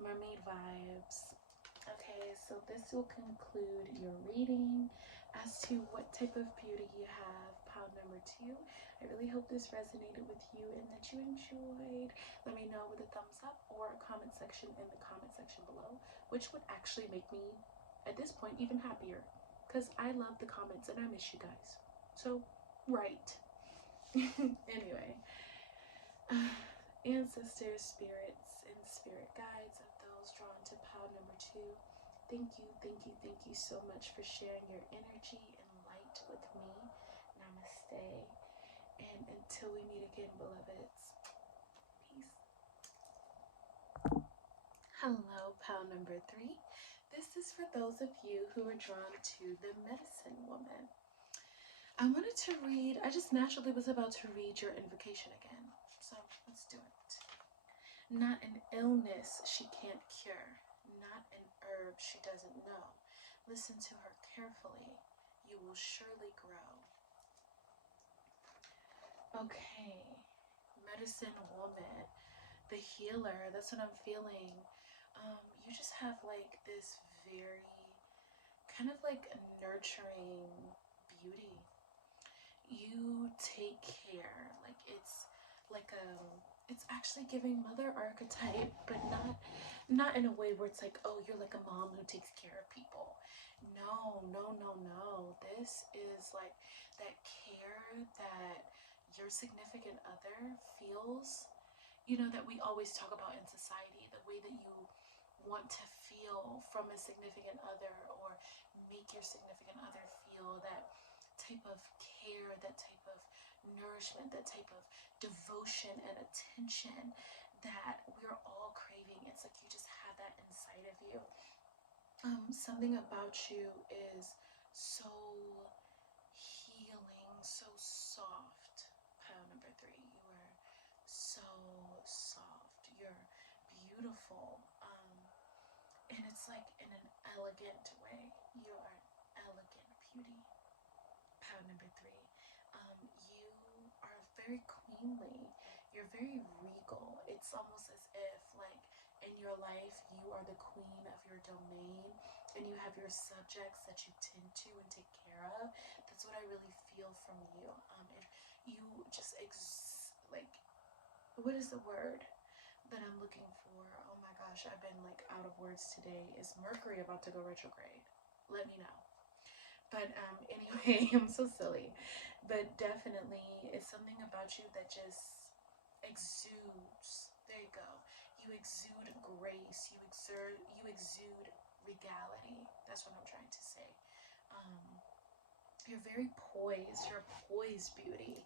Mermaid vibes. Okay, so this will conclude your reading as to what type of beauty you have. Pile number 2. I really hope this resonated with you and that you enjoyed. Let me know with a thumbs up or a comment section in the comment section below, which would actually make me, at this point, even happier, because I love the comments and I miss you guys. So, right. Anyway, ancestors, spirits, and spirit guides of those drawn to pile number 2, thank you so much for sharing your energy and light with me. Namaste. And until we meet again, beloveds, peace. Hello, pal number 3. This is for those of you who are drawn to the medicine woman. I wanted to read, I just naturally was about to read your invocation again. So let's do it. Not an illness she can't cure, not an herb she doesn't know. Listen to her carefully, you will surely grow. Okay, medicine woman, the healer, that's what I'm feeling. You just have like this very kind of like a nurturing beauty. You take care, like it's actually giving mother archetype, but not in a way where it's like, oh, you're like a mom who takes care of people. No, no, no, no. This is like that care that your significant other feels, you know, that we always talk about in society, the way that you want to feel from a significant other, or make your significant other feel that type of care, that type of nourishment, that type of devotion and attention that we're all craving. It's like you just have that inside of you. Something about you is so healing, so soft. Pile number 3, you are so soft. You're beautiful. And it's like in an elegant way. You are an elegant beauty. Pile number 3. You are very queenly. You're very regal. It's almost as if, like, in your life, you are the queen of your domain, and you have your subjects that you tend to and take care of. That's what I really feel from you. And you just like, what is the word that I'm looking for? Oh my gosh, I've been like out of words today. Is Mercury about to go retrograde? Let me know. But anyway, I'm so silly. But definitely, it's something about you that just exudes. There you go. You exude grace. You exude regality. That's what I'm trying to say. You're very poised. You're a poised beauty.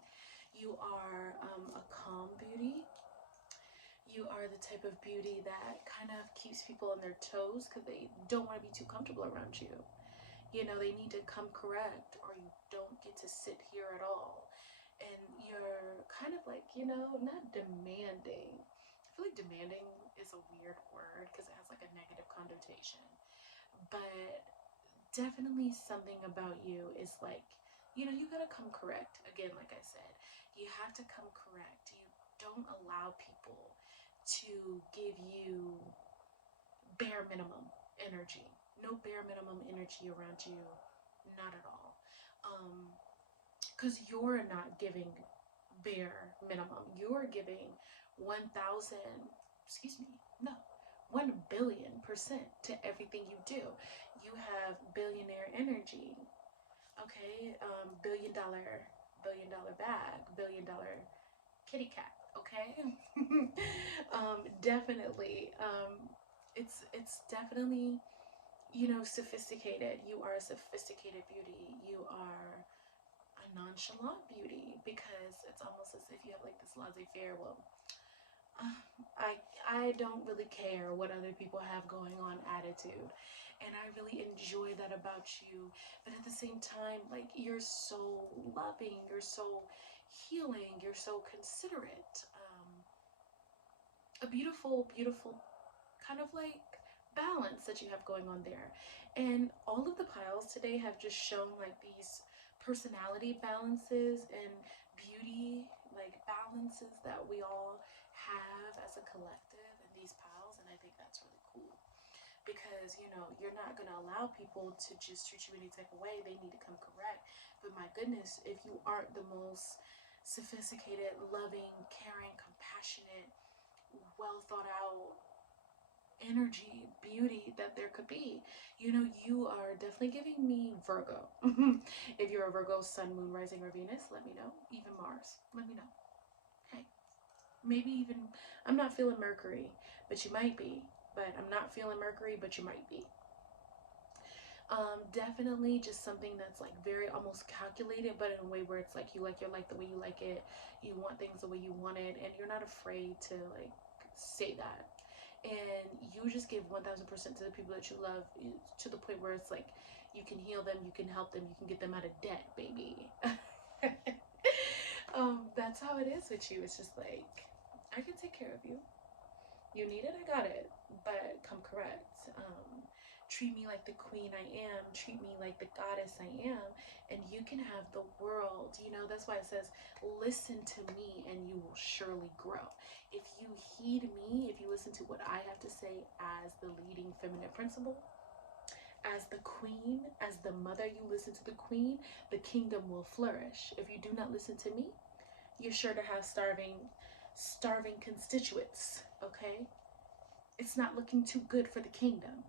You are a calm beauty. You are the type of beauty that kind of keeps people on their toes because they don't want to be too comfortable around you. You know, they need to come correct, or you don't get to sit here at all. And you're kind of like, you know, not demanding. I feel like demanding is a weird word because it has like a negative connotation. But definitely something about you is like, you know, you gotta come correct. Again, like I said, you have to come correct. You don't allow people to give you bare minimum energy. No bare minimum energy around you, not at all. Because you're not giving bare minimum. You're giving 1,000, excuse me, no, 1,000,000,000% to everything you do. You have billionaire energy, okay? Billion dollar bag, $1,000,000,000 kitty cat, okay? Definitely. It's definitely, you know, sophisticated. You are a sophisticated beauty. You are a nonchalant beauty, because it's almost as if you have like this laissez-faire. Well, I don't really care what other people have going on attitude, and I really enjoy that about you. But at the same time, like, you're so loving, you're so healing, you're so considerate. A beautiful, beautiful kind of like balance that you have going on there. And all of the piles today have just shown like these personality balances and beauty like balances that we all have as a collective in these piles. And I think that's really cool, because, you know, you're not going to allow people to just treat you any type of way. They need to come correct. But my goodness, if you aren't the most sophisticated, loving, caring, compassionate, well thought out energy, beauty that there could be, you know, you are definitely giving me Virgo. If you're a Virgo, sun, moon, rising, or Venus, let me know. Even Mars, let me know. Hey, maybe even, I'm not feeling Mercury, but you might be. But I'm not feeling Mercury, but you might be. Definitely just something that's like very almost calculated, but in a way where it's like you like your life the way you like it, you want things the way you want it, and you're not afraid to like say that. And you just give 1000% to the people that you love, to the point where it's like you can heal them, you can help them, you can get them out of debt, baby. That's how it is with you. It's just like, I can take care of you. You need it, I got it, but come correct. Treat me like the queen I am, treat me like the goddess I am, and you can have the world. You know, that's why it says, listen to me and you will surely grow. If you heed me, if you listen to what I have to say as the leading feminine principle, as the queen, as the mother, you listen to the queen, the kingdom will flourish. If you do not listen to me, you're sure to have starving constituents, okay? It's not looking too good for the kingdom.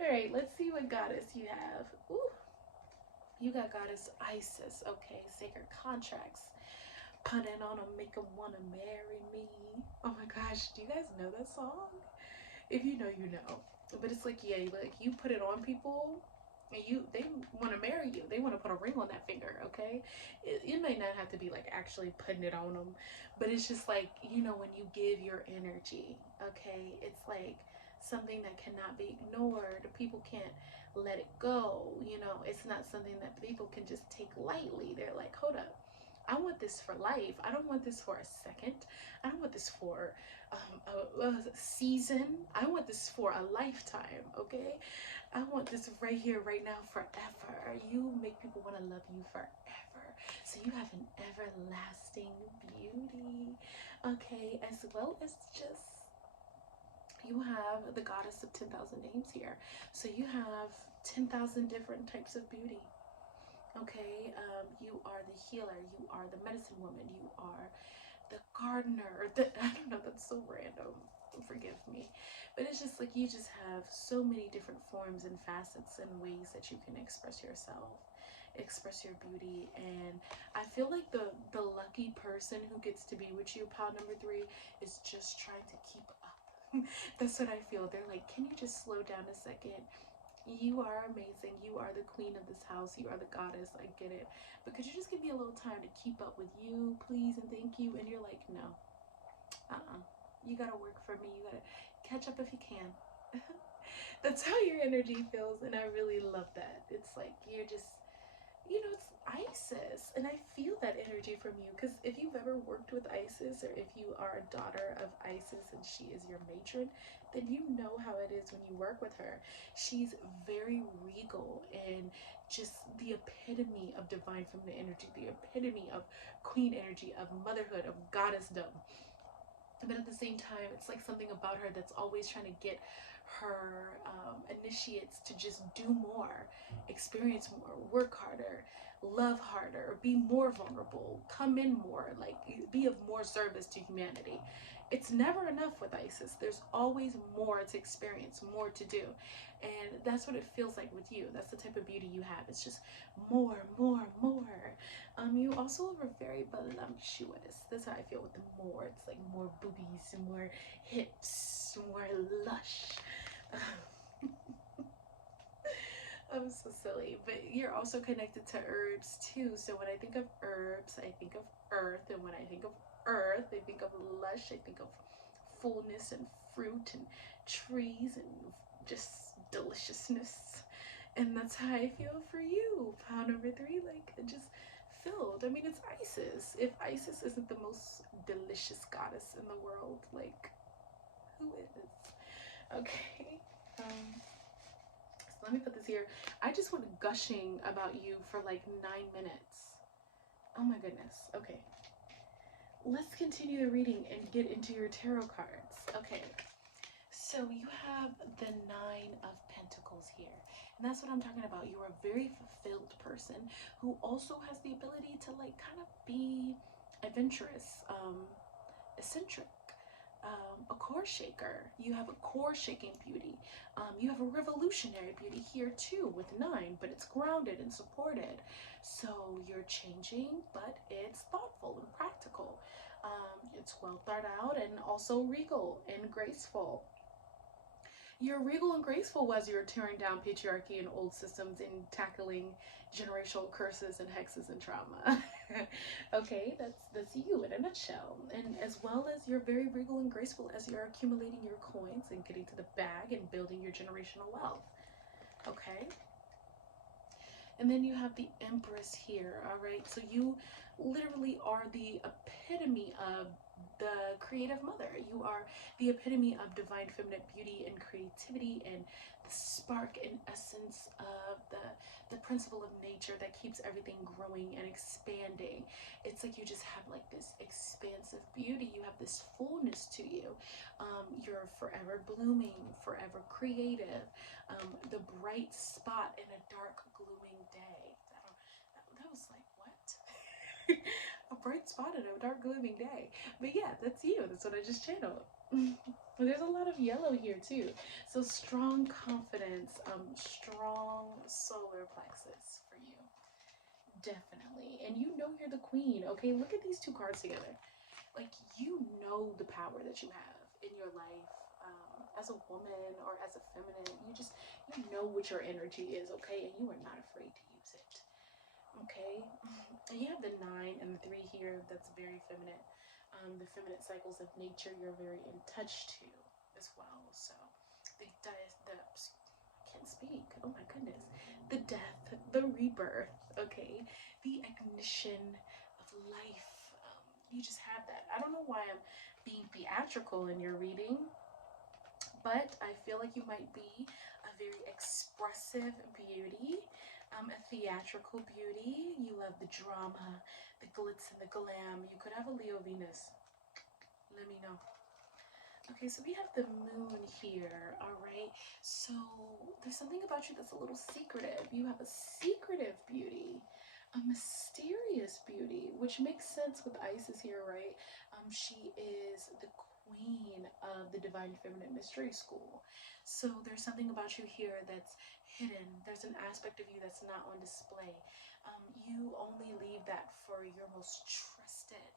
All right, let's see what goddess you have. Ooh, you got goddess Isis. Okay, sacred contracts. Put it on them, make them want to marry me. Oh my gosh, do you guys know that song? If you know, you know. But it's like, yeah, like you put it on people, and they want to marry you. They want to put a ring on that finger, okay? It may not have to be like actually putting it on them, but it's just like, you know, when you give your energy, okay? It's like something that cannot be ignored. People can't let it go, you know? It's not something that people can just take lightly. They're like, hold up. I want this for life. I don't want this for a second. I don't want this for a season. I want this for a lifetime, okay? I want this right here, right now, forever. You make people want to love you forever. So you have an everlasting beauty, okay? As well as just, you have the goddess of 10,000 names here. So you have 10,000 different types of beauty. Okay, you are the healer, you are the medicine woman, you are the gardener, I don't know, that's so random, forgive me, but it's just like you just have so many different forms and facets and ways that you can express yourself, express your beauty. And I feel like the lucky person who gets to be with you, pile number 3, is just trying to keep up. That's what I feel. They're like, can you just slow down a second? You are amazing. You are the queen of this house. You are the goddess. I get it. But could you just give me a little time to keep up with you, please, and thank you? And you're like, no. You gotta work for me. You gotta catch up if you can. That's how your energy feels, and I really love that. It's like you're just, you know, it's Isis, and I feel that energy from you, because if you've ever worked with Isis, or if you are a daughter of Isis and she is your matron, then you know how it is when you work with her. She's very regal and just the epitome of divine feminine energy, the epitome of queen energy, of motherhood, of goddessdom. But at the same time, it's like something about her that's always trying to get her initiates to just do more, experience more, work harder, love harder, be more vulnerable, come in more, like be of more service to humanity. It's never enough with Isis. There's always more to experience, more to do. And that's what it feels like with you. That's the type of beauty you have. It's just more, more, more. You also are very voluptuous. That's how I feel with the more. It's like more boobies, more hips, more lush. I'm so silly. But you're also connected to herbs too. So when I think of herbs, I think of earth. And when I think of earth, I think of lush. I think of fullness and fruit and trees and just deliciousness. And that's how I feel for you. Pound number 3, like just filled. I mean, it's Isis. If Isis isn't the most delicious goddess in the world, like who is? Okay. So let me put this here. I just went gushing about you for like 9 minutes. Oh my goodness. Okay. Let's continue the reading and get into your tarot cards. Okay. So you have the 9 of Pentacles here. And that's what I'm talking about. You're a very fulfilled person who also has the ability to like kind of be adventurous, eccentric, a core shaker. You have a core shaking beauty. You have a revolutionary beauty here too with 9, but it's grounded and supported. So you're changing, but it's thoughtful and practical. It's well thought out and also regal and graceful. You're regal and graceful as you're tearing down patriarchy and old systems and tackling generational curses and hexes and trauma. Okay, that's you in a nutshell. And as well as you're very regal and graceful as you're accumulating your coins and getting to the bag and building your generational wealth. Okay? And then you have the Empress here, all right? So you literally are the epitome of the creative mother. You are the epitome of divine feminine beauty and creativity and the spark and essence of the principle of nature that keeps everything growing and expanding. It's like you just have like this expansive beauty. You have this fullness to you. You're forever blooming, forever creative. The bright spot in a dark, glooming day. That was like, what? A bright spot in a dark, glooming day. But yeah, that's you. That's what I just channeled. There's a lot of yellow here too. So strong confidence, strong solar plexus for you. Definitely. And you know you're the queen, okay? Look at these two cards together. Like, you know the power that you have in your life. As a woman or as a feminine, you know what your energy is, okay? And you are not afraid to use it, okay? And you have the 9 and the 3 here. That's very feminine. The feminine cycles of nature you're very in touch to as well. So I can't speak. Oh my goodness. The death, the rebirth, okay? The ignition of life. You just have that. I don't know why I'm being theatrical in your reading, but I feel like you might be a very expressive beauty, a theatrical beauty. You love the drama, the glitz and the glam. You could have a Leo Venus. Let me know. Okay, so we have the moon here, all right? So there's something about you that's a little secretive. You have a secretive beauty, a mysterious beauty, which makes sense with Isis here, right? She is the queen of the Divine Feminine Mystery School. So there's something about you here that's hidden. There's an aspect of you that's not on display. You only leave that for your most trusted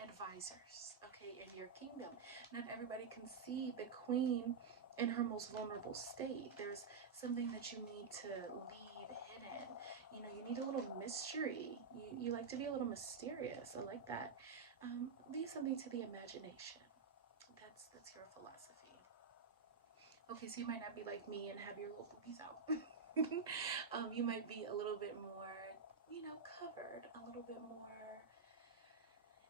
advisors, okay, in your kingdom. Not everybody can see the queen in her most vulnerable state. There's something that you need to leave hidden. You know, you need a little mystery. You like to be a little mysterious. I like that. Leave something to the imagination. That's your philosophy. Okay, so you might not be like me and have your little boobies out. You might be a little bit more, you know, covered, a little bit more,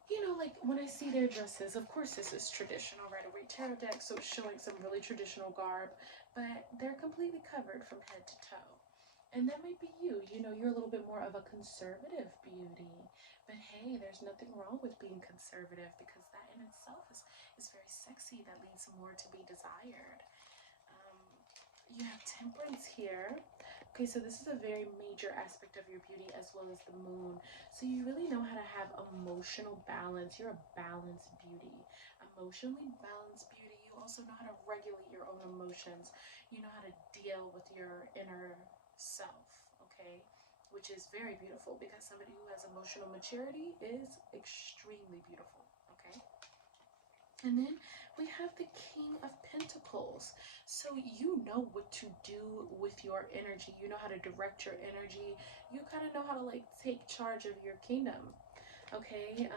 you know, like when I see their dresses, of course this is traditional, right? A tarot deck, so it's showing some really traditional garb, but they're completely covered from head to toe. And that might be you. You know, you're a little bit more of a conservative beauty. But hey, there's nothing wrong with being conservative because that in itself is very sexy. That leaves more to be desired. You have temperance here. Okay, so this is a very major aspect of your beauty as well as the moon. So you really know how to have emotional balance. You're a balanced beauty. Emotionally balanced beauty. You also know how to regulate your own emotions. You know how to deal with your inner self, okay? Which is very beautiful because somebody who has emotional maturity is extremely beautiful, okay? And then we have the King of Pentacles. So you know what to do with your energy. You know how to direct your energy. You kind of know how to like take charge of your kingdom, okay?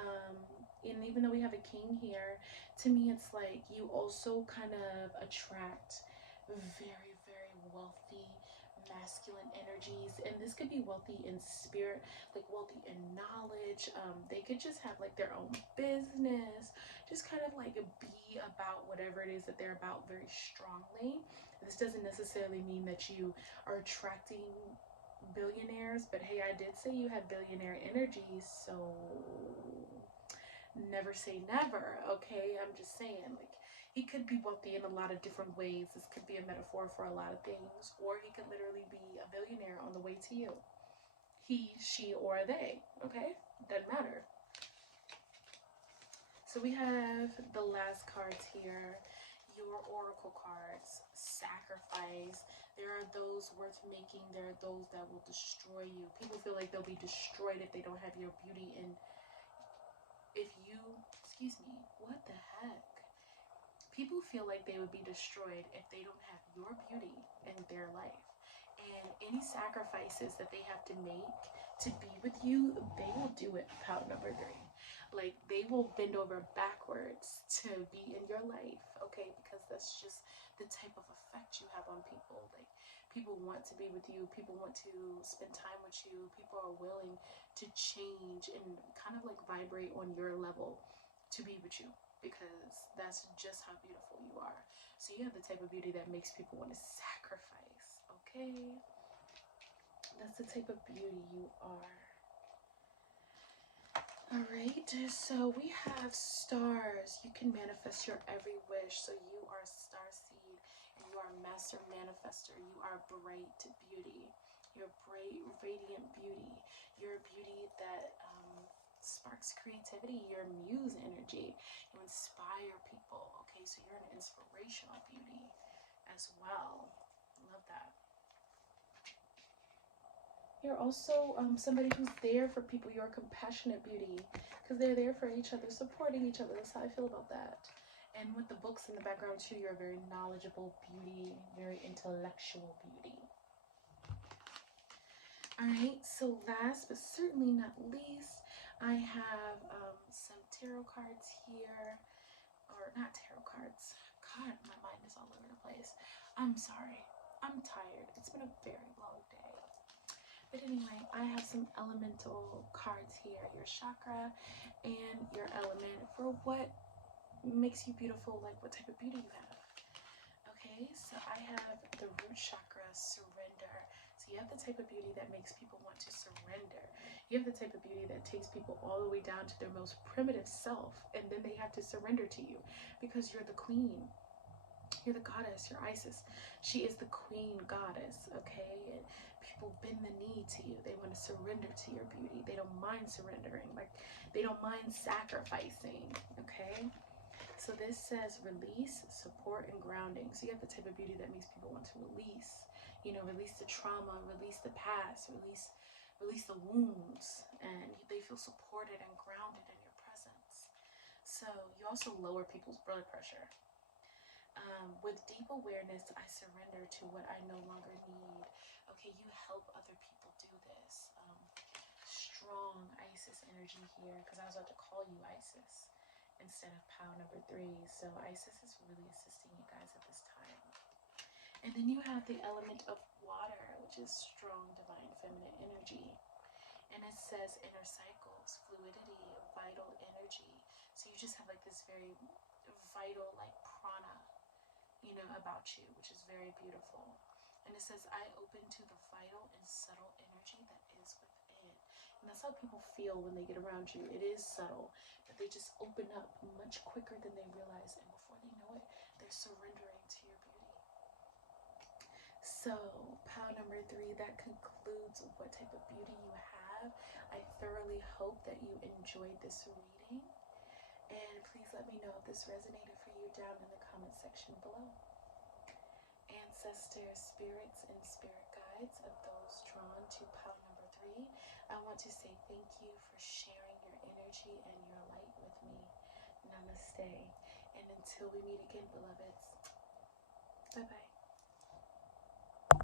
And even though we have a king here, to me it's like you also kind of attract very, very wealthy masculine energies, and this could be wealthy in spirit, like wealthy in knowledge. They could just have like their own business, just kind of like be about whatever it is that they're about very strongly. This doesn't necessarily mean that you are attracting billionaires, but hey, I did say you have billionaire energy, so never say never, okay? I'm just saying, like, he could be wealthy in a lot of different ways. This could be a metaphor for a lot of things, or he could literally be a billionaire on the way to you. He, she, or they, okay? Doesn't matter. So we have the last cards here, your oracle cards. Sacrifice. There are those worth making. There are those that will destroy you. People feel like they'll be destroyed if they don't have your beauty in. If you, excuse me, what the heck? People feel like they would be destroyed if they don't have your beauty in their life. And any sacrifices that they have to make to be with you, they will do it. Pout number 3. Like, they will bend over backwards to be in your life, okay? Because that's just the type of effect you have on people. Like, people want to be with you, people want to spend time with you, people are willing to change and kind of like vibrate on your level to be with you, because that's just how beautiful you are. So you have the type of beauty that makes people want to sacrifice, okay? That's the type of beauty you are. All right, so we have stars. You can manifest your every wish. So you are a star seed and you are a master manifester. You are bright beauty. You're bright, radiant beauty. You're a beauty that sparks creativity. You're muse energy. You inspire people. Okay, so you're an inspirational beauty as well. Love that. You're also somebody who's there for people. You're a compassionate beauty because they're there for each other, supporting each other. That's how I feel about that. And with the books in the background too, you're a very knowledgeable beauty, very intellectual beauty. All right, so last but certainly not least, I have some tarot cards here, or not tarot cards. God, my mind is all over the place. I'm sorry. I'm tired. It's been a very long day. But anyway, I have some elemental cards here. Your chakra and your element for what makes you beautiful, like what type of beauty you have. Okay, so I have the root chakra, surrender. So you have the type of beauty that makes people want to surrender. You have the type of beauty that takes people all the way down to their most primitive self, and then they have to surrender to you because you're the queen. You're the goddess, you're Isis. She is the queen goddess, okay? And people bend the knee to you. They want to surrender to your beauty. They don't mind surrendering. Like, they don't mind sacrificing, okay? So this says release, support, and grounding. So you have the type of beauty that makes people want to release. You know, release the trauma, release the past, release the wounds, and they feel supported and grounded in your presence. So you also lower people's blood pressure. With deep awareness, I surrender to what I no longer need. Okay, you help other people do this. Strong Isis energy here, because I was about to call you Isis instead of power number 3. So Isis is really assisting you guys at this time. And then you have the element of water, which is strong divine feminine energy. And it says inner cycles, fluidity, vital energy. So you just have like this very vital, like prana, you know, about you, which is very beautiful. And it says, I open to the vital and subtle energy that is within. And that's how people feel when they get around you. It is subtle, but they just open up much quicker than they realize. And before they know it, they're surrendering to your beauty. So, power number 3, that concludes what type of beauty you have. I thoroughly hope that you enjoyed this reading. And please let me know if this resonated for you down in the comment section below. Ancestors, spirits, and spirit guides of those drawn to power number 3, I want to say thank you for sharing your energy and your light with me. Namaste. And until we meet again, beloveds, bye-bye.